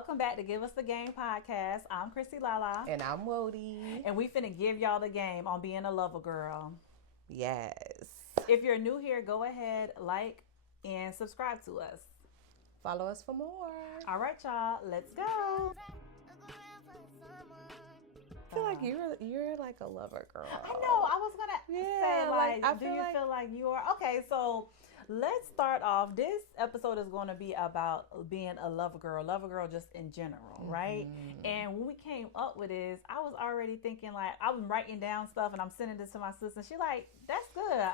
welcome back to Give Us the Game podcast. I'm Chrissy Lala. And I'm Wody. And we finna give y'all the game on being a lover girl. Yes. If you're new here, go ahead, like, and subscribe to us. Follow us for more. All right, y'all, let's go. I feel like you're like a lover girl. I know. I was gonna say, do you feel like you are? Okay, so let's start off. This episode is going to be about being a lover girl just in general, right? And when we came up with this, I was already thinking, like, I was writing down stuff and I'm sending this to my sister. And she like, that's good.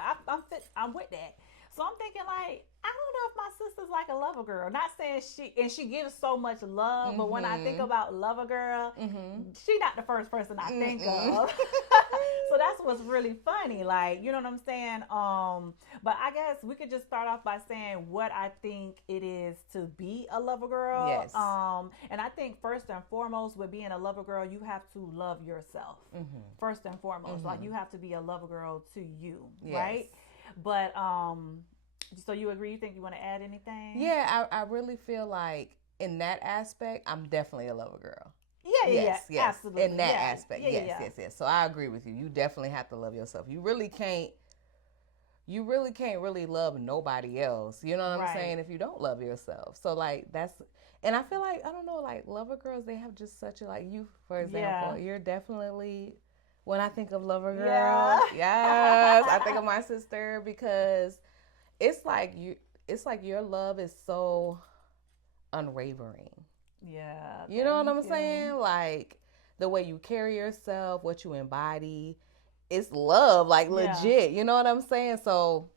I'm with that. So I'm thinking, like, I don't know if my sister's like a lover girl. Not saying she gives so much love, but when I think about lover girl, she not the first person I think of. So that's what's really funny. Like, you know what I'm saying? But I guess we could just start off by saying what I think it is to be a lover girl. Yes. And I think first and foremost, with being a lover girl, you have to love yourself. First and foremost, like you have to be a lover girl to you, right? But so you agree? You think you want to add anything? Yeah, I really feel like in that aspect, I'm definitely a lover girl. Yes, absolutely. In that aspect, yes. So I agree with you. You definitely have to love yourself. You really can't really love nobody else. You know what I'm saying? If you don't love yourself. So like and I feel like, I don't know, like lover girls, they have just such a, like you, for example, you're definitely, when I think of lover girl, yes, I think of my sister, because it's like your love is so unwavering. Yeah. You know what I'm saying? Like the way you carry yourself, what you embody, it's love, like legit. You know what I'm saying? So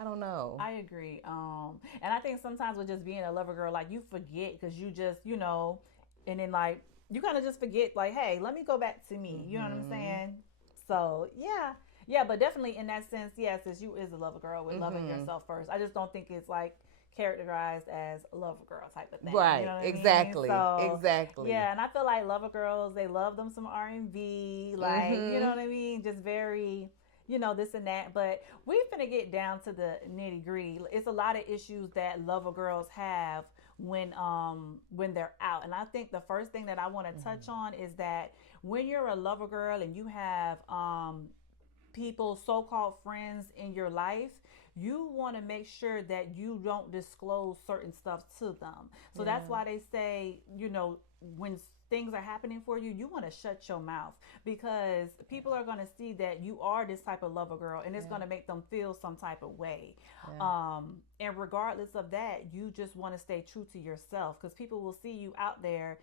I don't know. I agree. And I think sometimes with just being a lover girl, like you forget because you just, and then like you kind of just forget, like, hey, let me go back to me. You know what I'm saying? So yeah, but definitely in that sense, yes, you is a lover girl with loving yourself first. I just don't think it's like characterized as a lover girl type of thing. Right. You know what exactly. I mean? So, exactly. Yeah, and I feel like lover girls, they love them some R&B, like, you know what I mean? Just very, this and that. But we finna get down to the nitty gritty. It's a lot of issues that lover girls have when they're out. And I think the first thing that I want to touch on is that when you're a lover girl and you have people, so-called friends in your life, you want to make sure that you don't disclose certain stuff to them. So that's why they say, when things are happening for you, you want to shut your mouth, because people are going to see that you are this type of lover girl, and it's going to make them feel some type of way. And regardless of that, you just want to stay true to yourself, because people will see you out there,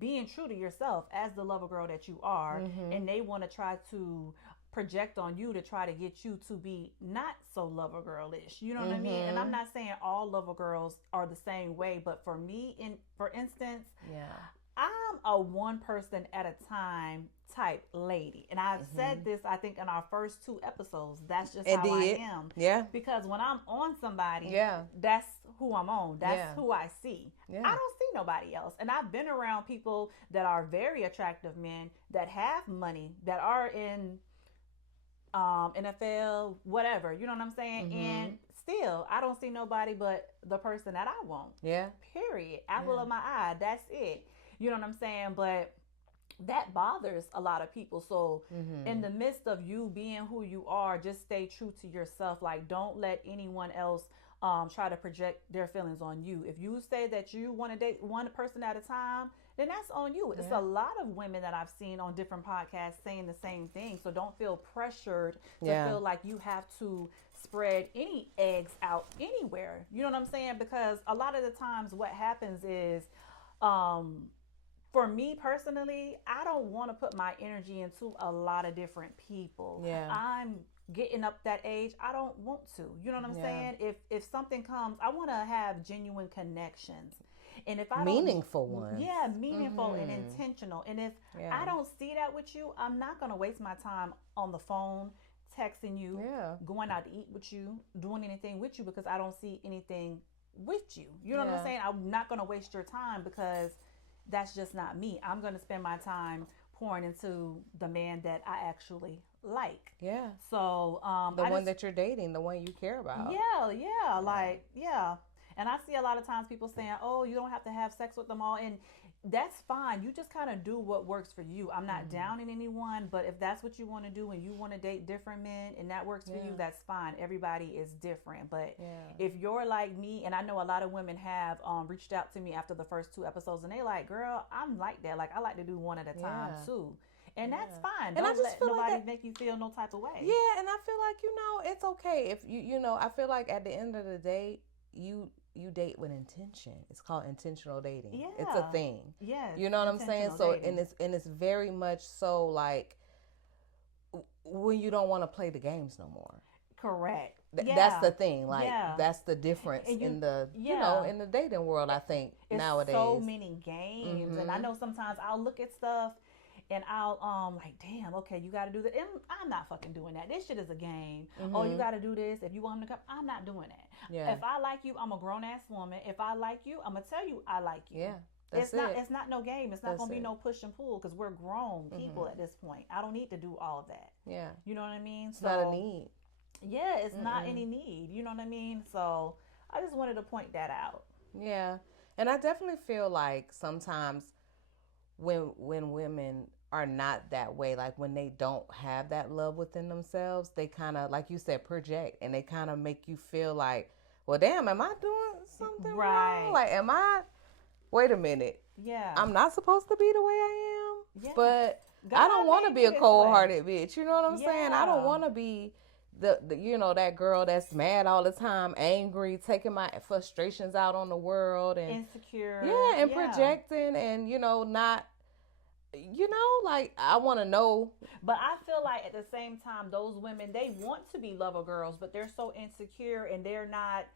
being true to yourself as the lover girl that you are, and they want to try to project on you to try to get you to be not so lover girlish. You know what I mean? And I'm not saying all lover girls are the same way, but for me, for instance, I'm a one person at a time type lady. And I've said this, I think, in our first 2 episodes. That's just how I am. Yeah. Because when I'm on somebody, that's who I'm on. That's who I see. I don't see nobody else. And I've been around people that are very attractive men that have money, that are in NFL, whatever, you know what I'm saying? And still, I don't see nobody but the person that I want. Yeah. Period. Apple of my eye. That's it. You know what I'm saying? But that bothers a lot of people. So in the midst of you being who you are, just stay true to yourself. Like, don't let anyone else try to project their feelings on you. If you say that you want to date one person at a time, then that's on you. It's a lot of women that I've seen on different podcasts saying the same thing. So don't feel pressured to feel like you have to spread any eggs out anywhere. You know what I'm saying? Because a lot of the times what happens is, for me personally, I don't want to put my energy into a lot of different people. I'm getting up that age. I don't want to. You know what I'm saying? If something comes, I want to have genuine connections. And if I meaningful ones. Yeah, meaningful and intentional. And if I don't see that with you, I'm not going to waste my time on the phone, texting you, going out to eat with you, doing anything with you, because I don't see anything with you. You know what I'm saying? I'm not going to waste your time, because that's just not me. I'm going to spend my time pouring into the man that I actually like. Yeah. So the one that you're dating, the one you care about. Yeah. And I see a lot of times people saying, oh, you don't have to have sex with them all. And that's fine. You just kind of do what works for you. I'm not downing anyone, but if that's what you want to do and you want to date different men and that works for you, that's fine. Everybody is different. But if you're like me, and I know a lot of women have reached out to me after the first 2 episodes and they like, girl, I'm like that. Like, I like to do one at a time too. And that's fine. And don't let nobody make you feel no type of way. Yeah, and I feel like, it's okay if I feel like at the end of the day, you date with intention. It's called intentional dating. Yeah. It's a thing. Yes. You know what I'm saying? So and it's very much so like when you don't want to play the games no more. Correct. That's the thing. Like that's the difference in the in the dating world, I think, it's nowadays. So many games. And I know sometimes I'll look at stuff and I'll like, damn, okay, you got to do that. And I'm not fucking doing that. This shit is a game. Oh, you got to do this. If you want them to come, I'm not doing that. Yeah. If I like you, I'm a grown ass woman. If I like you, I'm gonna tell you I like you. Yeah, it's not no game. It's not gonna be no push and pull because we're grown people at this point. I don't need to do all of that. Yeah, you know what I mean. It's not a need. Yeah, it's not any need. You know what I mean. So I just wanted to point that out. Yeah, and I definitely feel like sometimes when women are not that way, like when they don't have that love within themselves, they kind of, like you said, project, and they kind of make you feel like, well, damn, am I doing something wrong? Like, wait a minute. Yeah. I'm not supposed to be the way I am. Yeah. But God, I don't want to be a cold-hearted bitch. You know what I'm saying? I don't want to be the that girl that's mad all the time, angry, taking my frustrations out on the world, and insecure. Yeah, and projecting, and not. Like, I want to know. But I feel like at the same time, those women, they want to be lover girls, but they're so insecure and they're not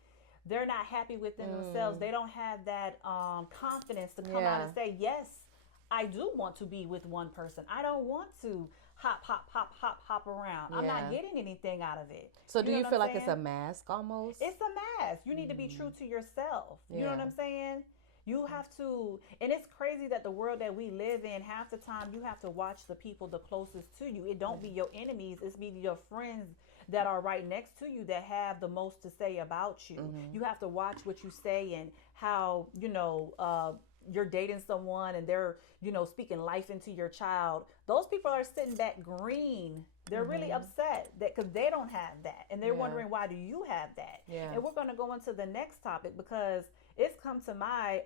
happy within themselves. They don't have that confidence to come out and say, yes, I do want to be with one person. I don't want to hop around. I'm not getting anything out of it. So do you feel like it's a mask almost? It's a mask. You need to be true to yourself. You know what I'm saying? You have to, and it's crazy that the world that we live in, half the time you have to watch the people the closest to you. It don't be your enemies, it's be your friends that are right next to you that have the most to say about you. You have to watch what you say and how, you're dating someone and they're, speaking life into your child. Those people are sitting back green. They're really upset that because they don't have that. And they're wondering, why do you have that? Yeah. And we're going to go into the next topic because it's come to my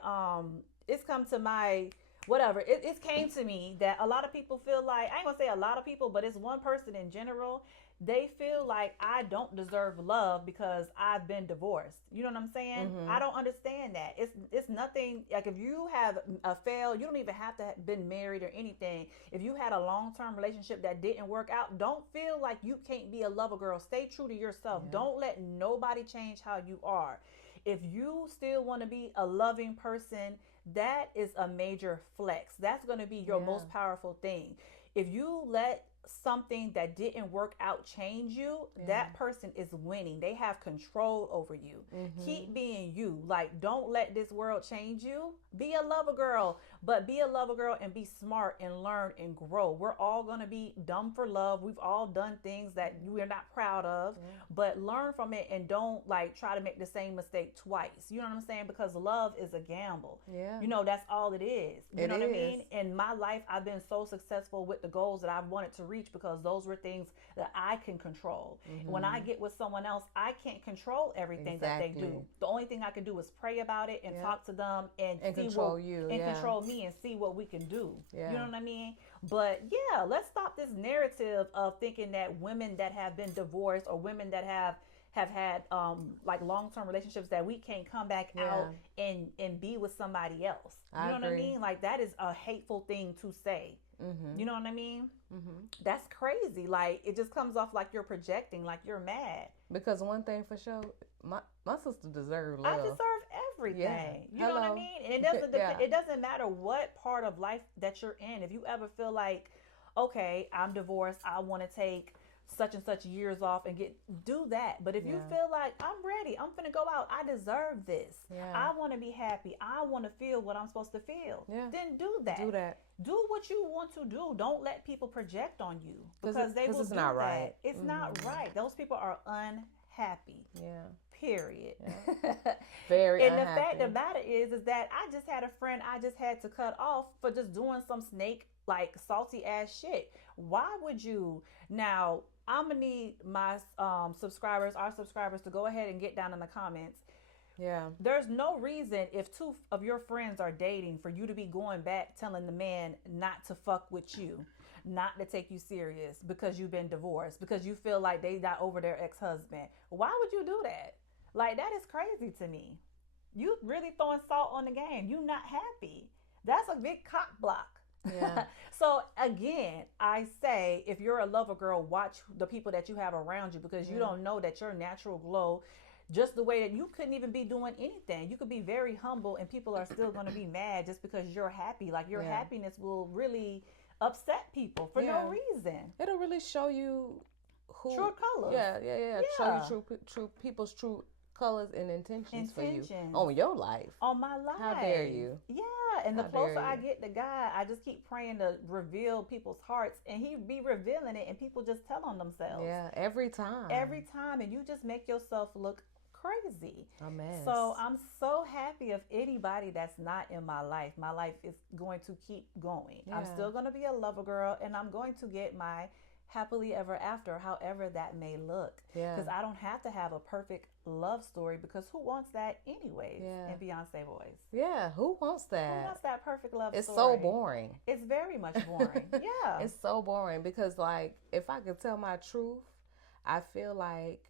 whatever. It came to me that a lot of people feel like, I ain't gonna say a lot of people, but it's one person in general. They feel like I don't deserve love because I've been divorced. You know what I'm saying? I don't understand that. It's nothing, like if you have a fail, you don't even have to have been married or anything. If you had a long-term relationship that didn't work out, don't feel like you can't be a lover girl. Stay true to yourself. Don't let nobody change how you are. If you still want to be a loving person, that is a major flex. That's going to be your most powerful thing. If you let something that didn't work out change you, that person is winning. They have control over you. Keep being you. Like, don't let this world change you. Be a lover girl, but be a lover girl and be smart and learn and grow. We're all going to be dumb for love. We've all done things that we're not proud of, but learn from it and don't like try to make the same mistake twice. You know what I'm saying? Because love is a gamble. Yeah. That's all it is. You know what I mean? In my life, I've been so successful with the goals that I've wanted to reach because those were things that I can control. When I get with someone else, I can't control everything that they do. The only thing I can do is pray about it and talk to them and see control control me and see what we can do. You know what I mean? But let's stop this narrative of thinking that women that have been divorced or women that have had like long-term relationships that we can't come back out and be with somebody else. You know what I mean? Like, that is a hateful thing to say. You know what I mean? That's crazy. Like, it just comes off like you're projecting, like you're mad. Because one thing for sure, my sister deserves love. I deserve everything. You know what I mean? And it doesn't matter what part of life that you're in. If you ever feel like, okay, I'm divorced, I want to take such and such years off and do that. But if you feel like, I'm ready, I'm finna go out, I deserve this, I want to be happy, I want to feel what I'm supposed to feel, then do that. Do what you want to do. Don't let people project on you because they will do not that. Right. It's not right. Those people are unhappy. Period. Yeah. Very And unhappy. the fact of the matter is that I just had a friend I just had to cut off for just doing some snake like salty ass shit. Why would you? Now I'm gonna need my subscribers, our subscribers, to go ahead and get down in the comments. Yeah. There's no reason if two of your friends are dating for you to be going back telling the man not to fuck with you, not to take you serious because you've been divorced, because you feel like they got over their ex-husband. Why would you do that? Like, that is crazy to me. You really throwing salt on the game. You not happy. That's a big cock block. Yeah. So again, I say, if you're a lover girl, watch the people that you have around you, because you don't know that your natural glow, just the way that you couldn't even be doing anything. You could be very humble and people are still going to be mad just because you're happy. Like, your happiness will really upset people for no reason. It'll really show you who true colors. Yeah. Show you true people's true colors and intentions for you on your life. On my life. How dare you? Yeah. And the closer I get to God, I just keep praying to reveal people's hearts, and He be revealing it, and people just tell on themselves. Yeah, every time. Every time. And you just make yourself look crazy. A mess. So I'm so happy of anybody that's not in my life. My life is going to keep going. I'm still going to be a lover girl, and I'm going to get my happily ever after, however that may look. Because I don't have to have a perfect love story, because who wants that anyways in Beyonce voice? Yeah, who wants that? Who wants that perfect love story? It's so boring. It's very much boring. Yeah. It's so boring, because like, if I could tell my truth, I feel like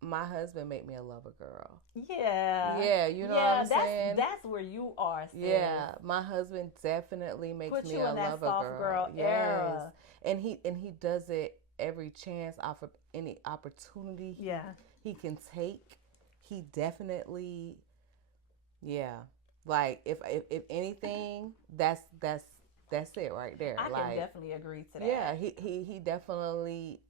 my husband made me a lover girl. Yeah. You know what I'm saying? That's where you are, sis. Yeah, my husband definitely makes me a lover soft girl era. And he does it every chance, off of any opportunity he can take. He definitely, like, if anything, that's it right there. I can definitely agree to that. Yeah, he definitely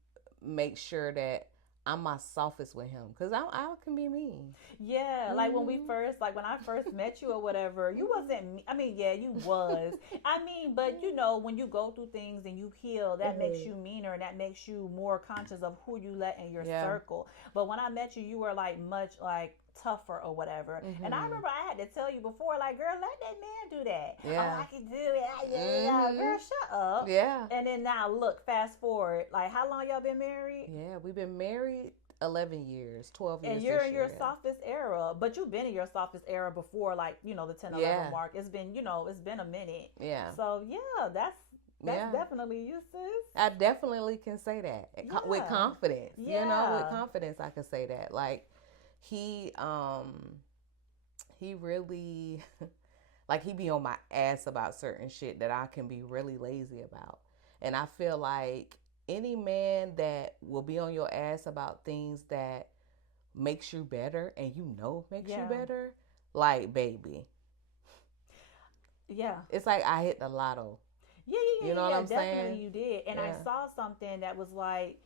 makes sure that I'm my softest with him, because I can be mean. Yeah, like when I first met you or whatever, you wasn't. I mean, yeah, you was. I mean, but you know, when you go through things and you heal, that makes you meaner, and that makes you more conscious of who you let in your circle. But when I met you, you were like much like tougher or whatever. And I remember I had to tell you before, like, girl, let that man do that. Oh, I can do it. Girl, shut up. Yeah. And then now look, fast forward, like, how long y'all been married? Yeah, we've been married 11 years, 12 years. And you're in your softest era, but you've been in your softest era before, like, you know, the 10, 11 mark. It's been, you know, it's been a minute. Yeah. So yeah, that's definitely you, sis. I definitely can say that with confidence. You know, with confidence, I can say that. Like, he really, like, he be on my ass about certain shit that I can be really lazy about. And I feel like any man that will be on your ass about things that makes you better, and you know makes you better, like, baby. Yeah. It's like I hit the lotto. Yeah. You know what I'm definitely saying? You did. And I saw something that was like,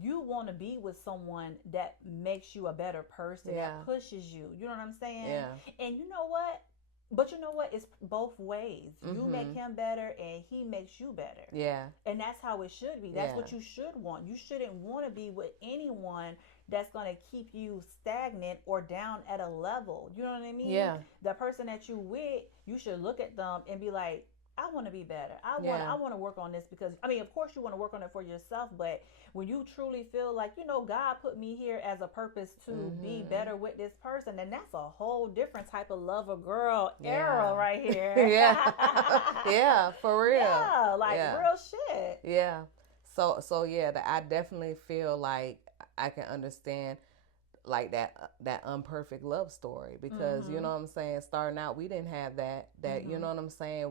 you want to be with someone that makes you a better person, that pushes you. You know what I'm saying? Yeah. And you know what? But you know what? It's both ways. You make him better, and he makes you better. Yeah. And that's how it should be. That's what you should want. You shouldn't want to be with anyone that's going to keep you stagnant or down at a level. You know what I mean? Yeah. The person that you with, you should look at them and be like, I want to be better. I want to work on this, because, I mean, of course you want to work on it for yourself, but when you truly feel like, you know, God put me here as a purpose to be better with this person, then that's a whole different type of lover girl era right here. Yeah, for real. Yeah, like real shit. Yeah. So yeah, I definitely feel like I can understand, like, that unperfect love story, because you know what I'm saying, starting out, we didn't have that you know what I'm saying,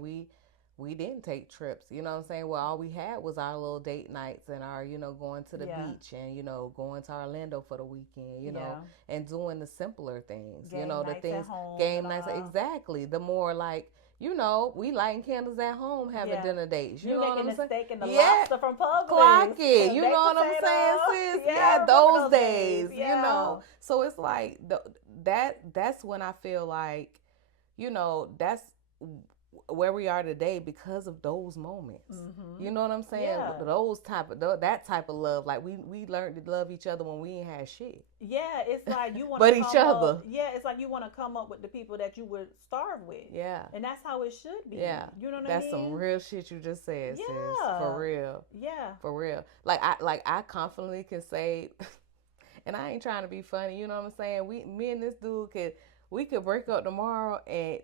we didn't take trips, you know what I'm saying? Well, all we had was our little date nights and our, you know, going to the beach and, you know, going to Orlando for the weekend, you know, and doing the simpler things, Game you know, the things, game nights, exactly. The more, like, you know, we lighting candles at home, having dinner dates. You know what I'm saying? Making the steak and the lobster from Publix. Clock it. You know what I'm saying, sis? Yeah, those days, you know. So it's like, that's when I feel like, you know, where we are today because of those moments. Mm-hmm. You know what I'm saying? Yeah. That type of love. Like we learned to love each other when we ain't had shit. Yeah, it's like you want but each other. It's like you want to come up with the people that you would starve with. Yeah. And that's how it should be. Yeah. You know what I mean? That's some real shit you just said, sis. Yeah. For real. Yeah. For real. Like I confidently can say, and I ain't trying to be funny, you know what I'm saying? Me and this dude could break up tomorrow, and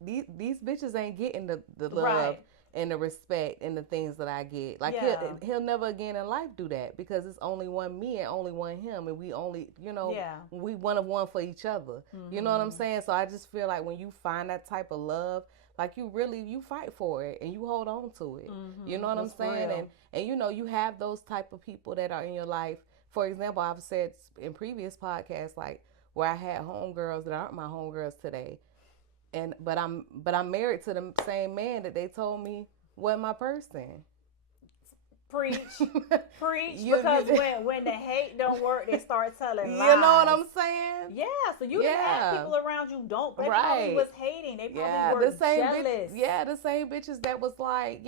these bitches ain't getting the love right. and the respect and the things that I get. Like he'll never again in life do that, because it's only one me and only one him, and we only, we one of one for each other. Mm-hmm. You know what I'm saying? So I just feel like when you find that type of love, like you fight for it and you hold on to it. Mm-hmm. You know what I'm saying? And you have those type of people that are in your life. For example, I've said in previous podcasts, like, where I had homegirls that aren't my homegirls today. But I'm married to the same man that they told me wasn't my person. Preach. Because when the hate don't work, they start telling lies. You know what I'm saying? Yeah. So you didn't have people around you they probably was hating. They probably were jealous. The same bitches that was like,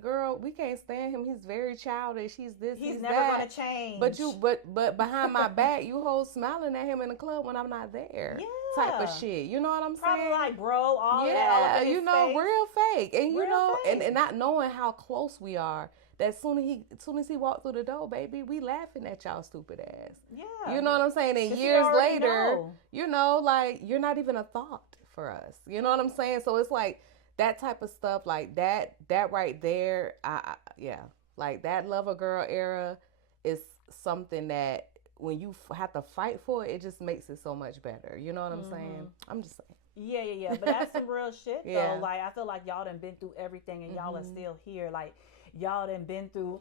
girl, we can't stand him. He's very childish. He's this. He's never that. Gonna change. But behind my back, you hold smiling at him in the club when I'm not there. Yeah. Type of shit. You know what I'm saying? Probably like, bro, all that. Yeah, real fake. And and not knowing how close we are. That soon as he walked through the door, baby, we laughing at y'all stupid ass. Yeah. You know what I'm saying? And years later, like, you're not even a thought for us. You know what I'm saying? So it's like that type of stuff, like that right there. Like that lover girl era is something that when you have to fight for it, it just makes it so much better. You know what I'm saying? I'm just saying. Yeah. But that's some real shit though. Like, I feel like y'all done been through everything and y'all are still here. Like, y'all done been through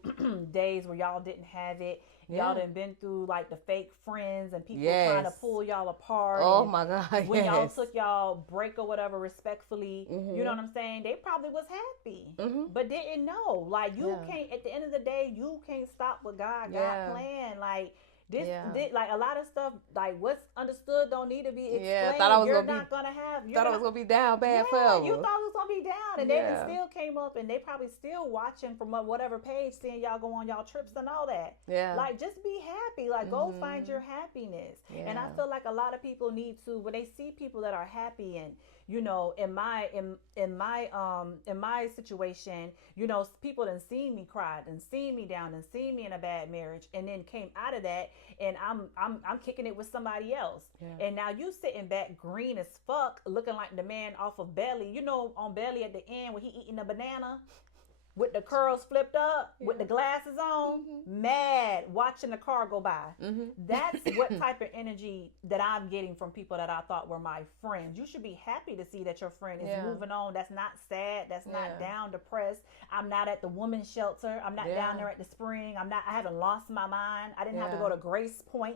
days where y'all didn't have it. Y'all done been through like the fake friends and people trying to pull y'all apart. Oh my God. When y'all took y'all break or whatever respectfully, you know what I'm saying? They probably was happy, but didn't know. Like, you can't, at the end of the day, you can't stop what God got planned. Like, this, like, a lot of stuff, like, what's understood don't need to be explained. Yeah, thought I was I was gonna be down bad forever. You thought it was gonna be down, and they still came up, and they probably still watching from whatever page, seeing y'all go on y'all trips and all that. Yeah, like, just be happy. Like, go find your happiness. Yeah. And I feel like a lot of people need to, when they see people that are happy, and in my situation, people done seen me cry, and seen me down, and seen me in a bad marriage, and then came out of that, and I'm kicking it with somebody else. Yeah. And now you sitting back green as fuck, looking like the man off of Belly. On Belly at the end when he eating a banana with the curls flipped up, with the glasses on, mad, watching the car go by. That's what type of energy that I'm getting from people that I thought were my friends. You should be happy to see that your friend is moving on. That's not sad. That's not down, depressed. I'm not at the women's shelter. I'm not down there at the spring. I haven't lost my mind. I didn't have to go to Grace Point.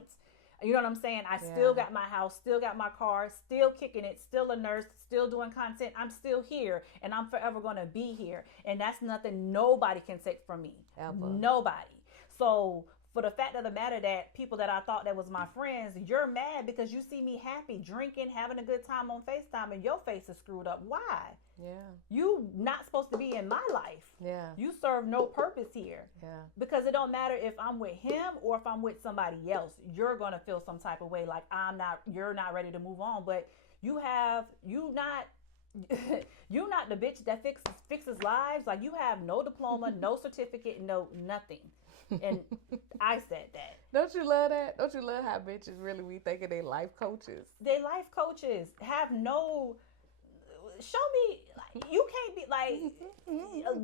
You know what I'm saying? I still got my house, still got my car, still kicking it, still a nurse, still doing content. I'm still here, and I'm forever going to be here. And that's nothing nobody can take from me. Ever. Nobody. So for the fact of the matter that people that I thought that was my friends, you're mad because you see me happy, drinking, having a good time on FaceTime, and your face is screwed up. Why? Yeah. You not supposed to be in my life. Yeah. You serve no purpose here. Yeah. Because it don't matter if I'm with him or if I'm with somebody else. You're gonna feel some type of way, like you're not ready to move on. But you're not the bitch that fixes lives. Like, you have no diploma, no certificate, no nothing. And I said that. Don't you love that? Don't you love how bitches really be thinking they life coaches? They life coaches have no. Show me, like, you can't be like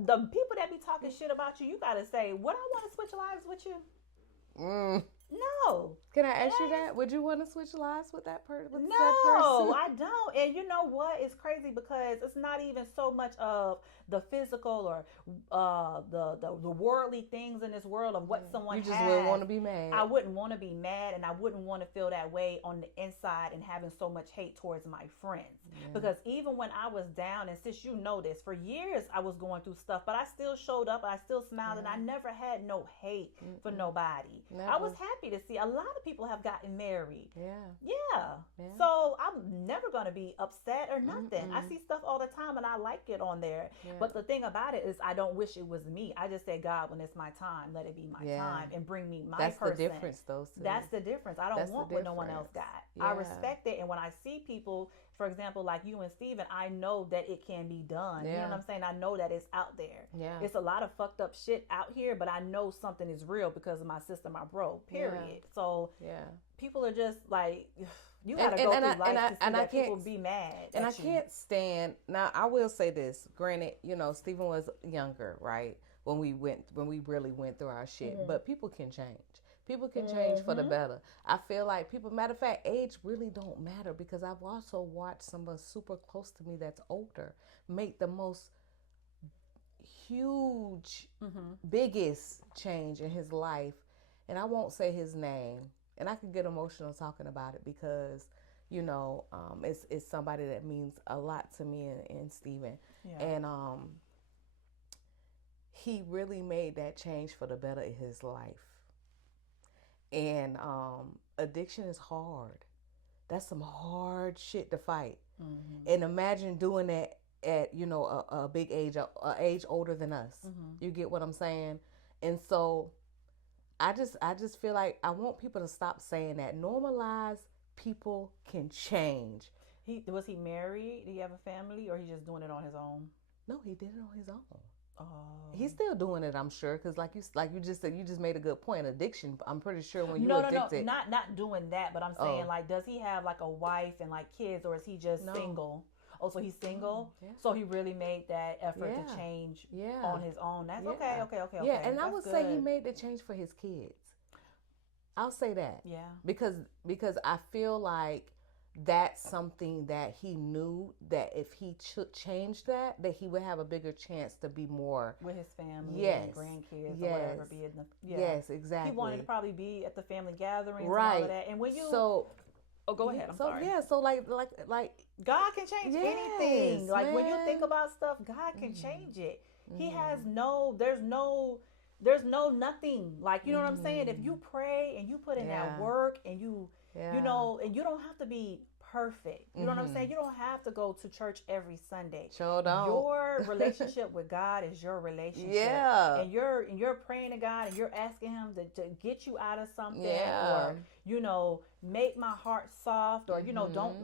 the people that be talking shit about you. You gotta say, would I want to switch lives with you? No. Can I ask you that? Would you want to switch lives with that person? No, I don't. And you know what? It's crazy because it's not even so much of the physical or the worldly things in this world of what someone has. You just wouldn't want to be mad. I wouldn't want to be mad, and I wouldn't want to feel that way on the inside and having so much hate towards my friends. Yeah. Because even when I was down, and sis, you know this, for years I was going through stuff, but I still showed up, I still smiled, and I never had no hate for nobody. Never. I was happy happy to see a lot of people have gotten married. Yeah. So I'm never going to be upset or nothing. I see stuff all the time and I like it on there. But the thing about it is I don't wish it was me. I just say, God, when it's my time, let it be my time and bring me my person. That's the difference though, sis. That's the difference. I don't want what no one else got. I respect it. And when I see people, for example, like you and Steven, I know that it can be done. You know what I'm saying? I know that it's out there. It's a lot of fucked up shit out here, but I know something is real because of my sister, my bro, period. So people are just like, you gotta go through life to see that people be mad. And I can't stand, now I will say this, granted, you know, Steven was younger, right? When we really went through our shit, but people can change. People can change for the better. I feel like people, matter of fact, age really don't matter because I've also watched someone super close to me that's older make the most huge, biggest change in his life. And I won't say his name. And I could get emotional talking about it because, you know, it's somebody that means a lot to me and Steven. And he really made that change for the better in his life. And addiction is hard. That's some hard shit to fight. And imagine doing that at, you know, a big age, a age older than us. You get what I'm saying? And so I just feel like I want people to stop saying that. Normalize people can change. Was he married? Did he have a family, or he just doing it on his own? No, he did it on his own. Oh. He's still doing it, I'm sure, because like you just said, you just made a good point. Addiction, I'm pretty sure when you're addicted. No, not doing that, but I'm saying like, does he have like a wife and like kids, or is he just single? Oh, so he's single. So he really made that effort to change on his own. That's okay. Yeah, and I would say he made the change for his kids. I'll say that. Yeah, because I feel like that's something that he knew that if he changed that he would have a bigger chance to be more with his family and grandkids or whatever. Yes, exactly. He wanted to probably be at the family gatherings and all of that. And when you go ahead. I'm sorry. So like God can change anything. Like when you think about stuff, God can change it. He has there's no nothing. Like, you know what I'm saying? If you pray and you put in that work and you know, and you don't have to be perfect. You know what I'm saying? You don't have to go to church every Sunday. Sure don't. Your relationship with God is your relationship. Yeah. And you're praying to God and you're asking him to get you out of something, or, you know, make my heart soft, or, you know, don't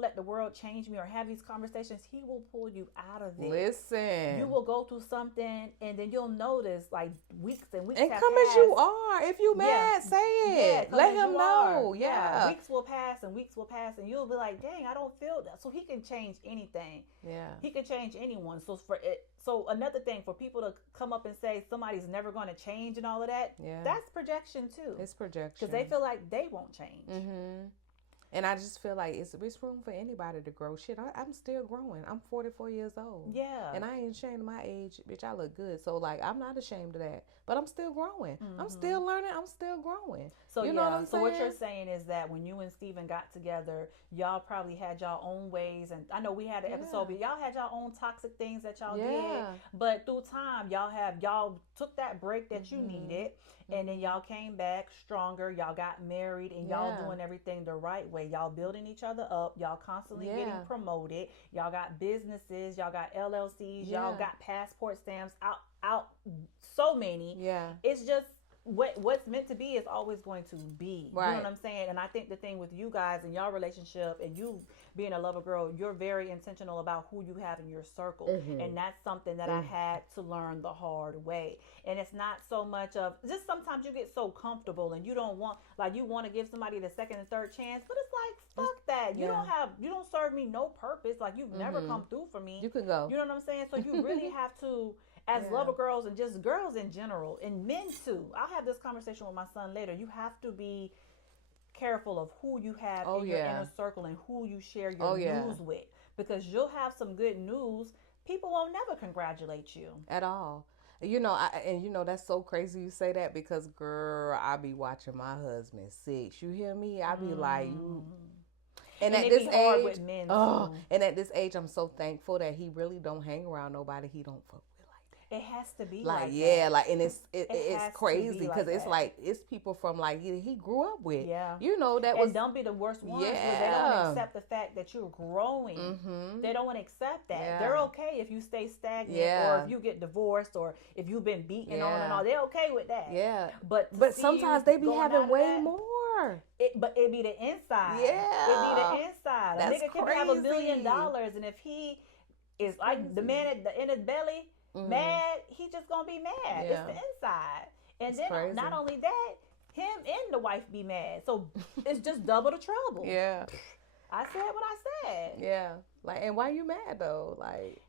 let the world change me, or have these conversations. He will pull you out of it. Listen. You will go through something and then you'll notice like weeks and weeks and come as you are. If you mad, say it. Let him know. Yeah. Weeks will pass and you'll be like, dang, I don't feel that. So he can change anything. Yeah. He can change anyone. So another thing, for people to come up and say somebody's never going to change and all of that, that's projection too. It's projection. Because they feel like they won't change. And I just feel like it's room for anybody to grow. Shit, I'm still growing. I'm 44 years old. Yeah. And I ain't ashamed of my age. Bitch, I look good. So, like, I'm not ashamed of that. But I'm still growing. I'm still learning. I'm still growing. So, you know what I'm saying? What you're saying is that when you and Steven got together, y'all probably had y'all own ways. And I know we had an episode, but y'all had y'all own toxic things that y'all did. But through time, y'all took that break that you needed. And then y'all came back stronger. Y'all got married and y'all doing everything the right way. Y'all building each other up. Y'all constantly getting promoted. Y'all got businesses. Y'all got LLCs. Y'all got passport stamps out so many. Yeah. It's just what's meant to be is always going to be. Right. You know what I'm saying? And I think the thing with you guys and your relationship and you being a lover girl, you're very intentional about who you have in your circle. And that's something that I had to learn the hard way. And it's not so much of, just sometimes you get so comfortable and you don't want, like, you want to give somebody the second and third chance, but it's like, fuck that. You don't serve me no purpose. Like, you've never come through for me. You can go. You know what I'm saying? So you really have to, as lover girls and just girls in general, and men too. I'll have this conversation with my son later. You have to be careful of who you have in your inner circle and who you share your news with, because you'll have some good news. People won't never congratulate you at all. You know, that's so crazy you say that, because girl, I be watching my husband 6. You hear me? I be like, and at this age, with men and at this age, I'm so thankful that he really don't hang around nobody he don't fuck with like that. It has to be like that. like, and it's crazy because it's like it's people from like he grew up with. Yeah, you know that and was don't be the worst ones. Yeah, they don't accept the fact that you're growing. Mm-hmm. They don't want to accept that. Yeah. They're okay if you stay stagnant, or if you get divorced, or if you've been beaten on and all. They're okay with that. Yeah, but sometimes they be having way more. But it be the inside. Yeah, it be the inside. That's a nigga can have $1 million, and if he is like the man in his belly. Mm-hmm. Mad, he just gonna be mad. It's the inside, and it's then crazy. Not only that, him and the wife be mad. So it's just double the trouble. Yeah, I said what I said. Yeah, like, and why you mad though? Like,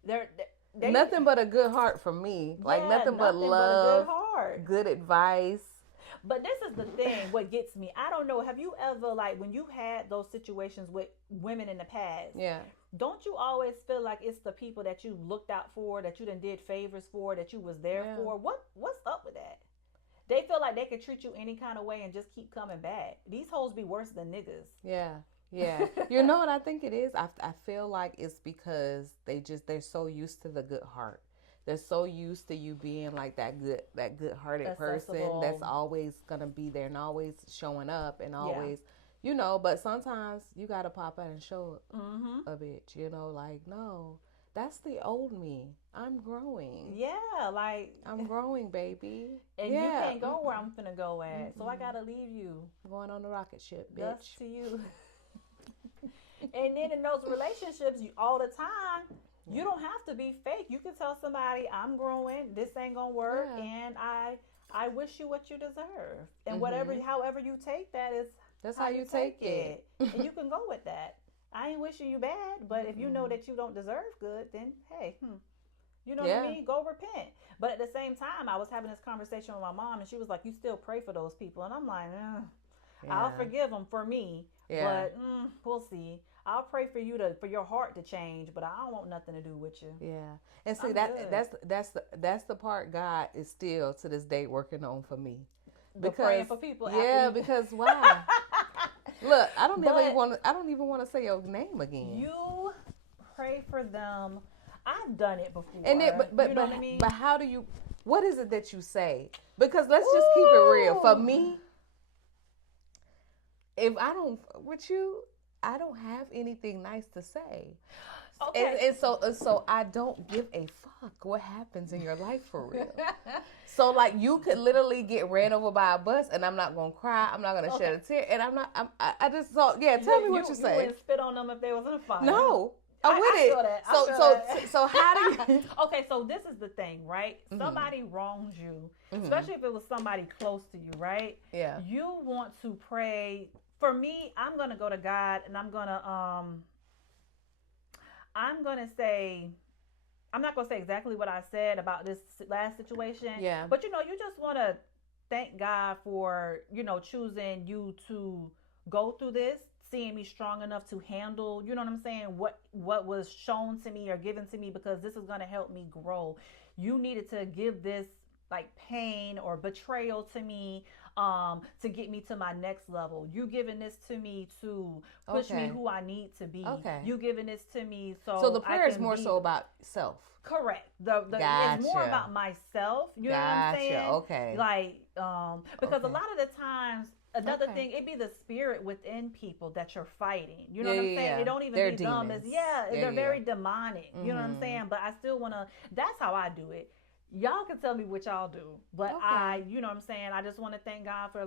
they nothing but a good heart from me. Like nothing but love, but a good heart, good advice. But this is the thing. What gets me, I don't know. Have you ever, like, when you had those situations with women in the past? Yeah. Don't you always feel like it's the people that you looked out for, that you done did favors for, that you was there for? What's up with that? They feel like they can treat you any kind of way and just keep coming back. These hoes be worse than niggas. Yeah. Yeah. You know what I think it is? I feel like it's because they're so used to the good heart. They're so used to you being like that good-hearted person that's always gonna be there and always showing up and always, you know. But sometimes you gotta pop out and show a bitch, you know. Like, no, that's the old me. I'm growing. Yeah, like I'm growing, baby. And you can't go where I'm finna go at, so I gotta leave you. I'm going on the rocket ship, bitch. That's to you. And then in those relationships, all the time. You don't have to be fake. You can tell somebody, I'm growing, this ain't gonna work, and I wish you what you deserve. And however you take that is that's how you take it. And you can go with that. I ain't wishing you bad, but if you know that you don't deserve good, then hey, you know what I mean? Go repent. But at the same time, I was having this conversation with my mom, and she was like, you still pray for those people. And I'm like, I'll forgive them for me, but we'll see. I'll pray for you for your heart to change, but I don't want nothing to do with you. Yeah, and see that's the part God is still to this day working on for me. Because praying for people. Yeah, because why? Look, I don't even want to say your name again. You pray for them. I've done it before. And but you know what I mean? But how do you? What is it that you say? Because let's just keep it real. For me, if I don't with you. I don't have anything nice to say. Okay. And so I don't give a fuck what happens in your life for real. So like you could literally get ran over by a bus and I'm not gonna cry. I'm not gonna shed a tear. And I just tell me what you say. You wouldn't spit on them if they was in a fire. No. I'm with it. So how do you? Okay, so this is the thing, right? Mm-hmm. Somebody wrongs you, especially if it was somebody close to you, right? Yeah. You want to pray. For me, I'm going to go to God and I'm going to say, I'm not going to say exactly what I said about this last situation. Yeah. But, you just want to thank God for, choosing you to go through this, seeing me strong enough to handle, you know what I'm saying, what was shown to me or given to me, because this is going to help me grow. You needed to give this like pain or betrayal to me to get me to my next level. You giving this to me to push me who I need to be. Okay. You giving this to me so the prayer is more so about self. Correct. It's more about myself. You know what I'm saying? Okay. Like because a lot of the times another thing, it be the spirit within people that you're fighting. You know what I'm saying? Yeah. It don't even be them. They're very demonic. You know what I'm saying? But I still wanna. That's how I do it. Y'all can tell me what y'all do, but you know what I'm saying? I just want to thank God for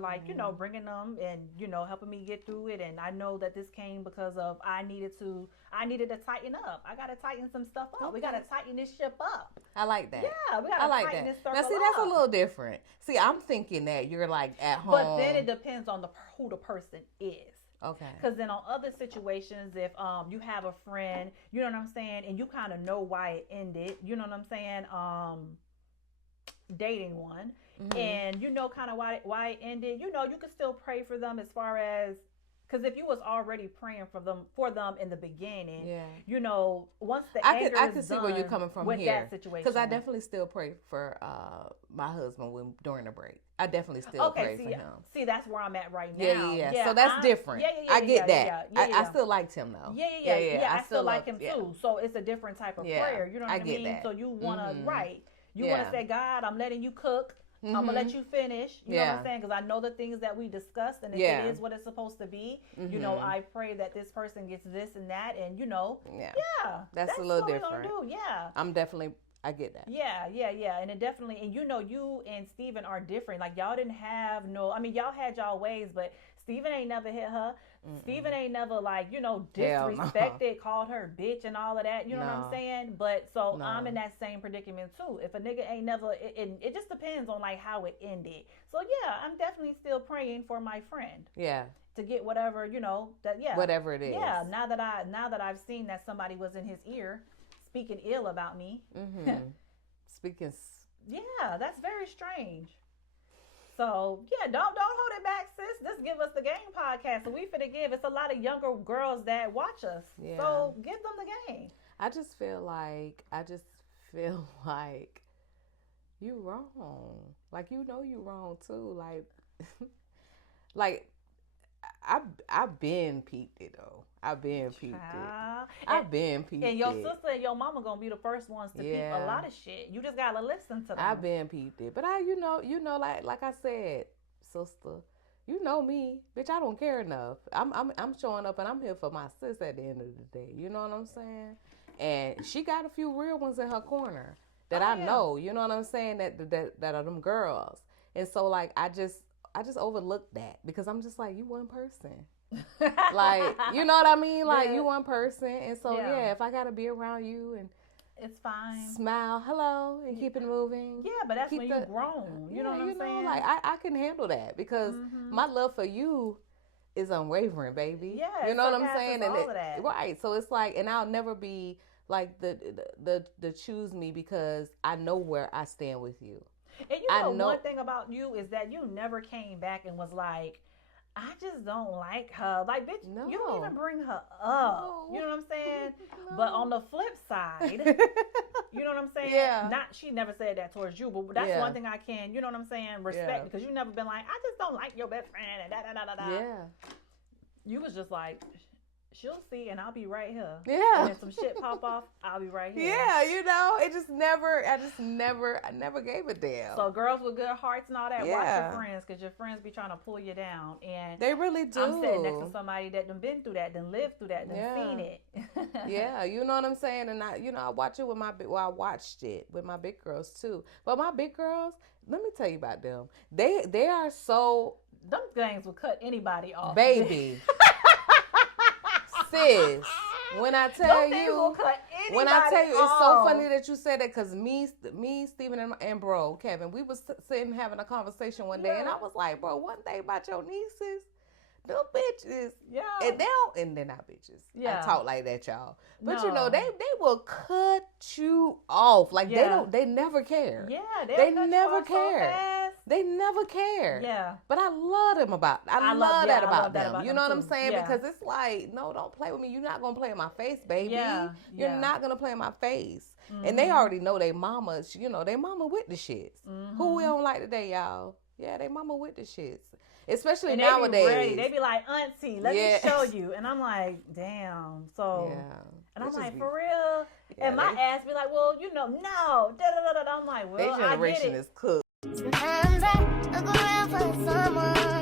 bringing them and, helping me get through it. And I know that this came because of, I needed to tighten up. I got to tighten some stuff up. We got to tighten this ship up. I like that. Yeah, we got to tighten this circle up. Now see, that's a little different. See, I'm thinking that you're like at home. But then it depends on who the person is. Okay. Because then on other situations, if you have a friend, you know what I'm saying, and you kind of know why it ended, you know what I'm saying, dating one, and kind of why it ended, you can still pray for them, as far as, because if you was already praying for them in the beginning, once the anger I can see where you're coming from with here, that situation, because I definitely still pray for my husband during the break. I definitely still pray for him. See, that's where I'm at right now. Yeah. So that's different. I get that. I still liked him though. Yeah. I still like him too. So it's a different type of prayer. You know what I mean? That. So you want to You want to say, God, I'm letting you cook. I'm going to let you finish. You know what I'm saying? Because I know the things that we discussed, and if it is what it's supposed to be, you know, I pray that this person gets this and that, and, you know, that's a little different. Do. Yeah. I'm definitely, I get that. Yeah. And it definitely, and you know, you and Steven are different. Like, y'all didn't have y'all had y'all ways, but Steven ain't never hit her. Steven ain't never, like, you know, disrespected, called her bitch and all of that. You know what I'm saying? But so I'm in that same predicament too. If a nigga ain't never, it just depends on like how it ended. So yeah, I'm definitely still praying for my friend. Yeah. To get whatever, you know, whatever it is. Yeah. Now that I've seen that somebody was in his ear speaking ill about me. Speaking. Yeah, that's very strange. So, yeah, don't hold it back, sis. Just give us the game podcast. So we finna give. It's a lot of younger girls that watch us. Yeah. So give them the game. I just feel like you wrong. Like, you know you wrong too. Like I've been peeped it though. I've been peeped it. And your sister and your mama gonna be the first ones to peep a lot of shit. You just gotta listen to them. I've been peeped it. But you know, like I said, sister, you know me, bitch, I don't care enough. I'm showing up and I'm here for my sis at the end of the day. You know what I'm saying? And she got a few real ones in her corner that I know. You know what I'm saying? That are them girls. And so like I just overlooked that because I'm just like, you one person. Like, you know what I mean? Like, you one person. And so, if I got to be around you and it's fine. Smile, hello, and keep it moving. Yeah, but that's when you're grown. You know what I'm saying? Like, I can handle that because my love for you is unwavering, baby. Yeah. You know what I'm saying? All of that. Right. So it's like, and I'll never be like the choose me because I know where I stand with you. And you know one thing about you is that you never came back and was like, I just don't like her. Like, bitch, you don't even bring her up. No. You know what I'm saying? No. But on the flip side, you know what I'm saying? Yeah. She never said that towards you, but that's one thing I can, you know what I'm saying, respect because you never been like, I just don't like your best friend and da. Yeah. You was just like, she'll see and I'll be right here. Yeah. And if some shit pop off, I'll be right here. Yeah, you know, I never gave a damn. So girls with good hearts and all that, watch your friends because your friends be trying to pull you down. And they really do. I'm sitting next to somebody that done been through that, done lived through that, done seen it. Yeah, you know what I'm saying? And I watch it with I watched it with my big girls too. But my big girls, let me tell you about them. They are so... Them things will cut anybody off. Baby. Sis, when I tell you, it's so funny that you said that because me, Steven, and bro, Kevin, we was sitting having a conversation one day, and I was like, bro, one thing about your nieces, them bitches, and they're not bitches. Yeah. I talk like that, y'all. But you know, they will cut you off. Like they never care. Yeah, they never care. So they never care. Yeah. But I love them I love that about them. You know what I'm saying? Yeah. Because it's like, no, don't play with me. You're not gonna play in my face, baby. Yeah. You're not gonna play in my face. Mm-hmm. And they already know they mamas, you know, they mama with the shits. Mm-hmm. Who we don't like today, y'all? Yeah, they mama with the shits. Especially and nowadays. They be like, auntie, let me show you. And I'm like, damn. So, and I'm like, for real? Yeah, and my ass be like, well, you know, no. I'm like, well, their generation is cooked. Sometimes I look around for someone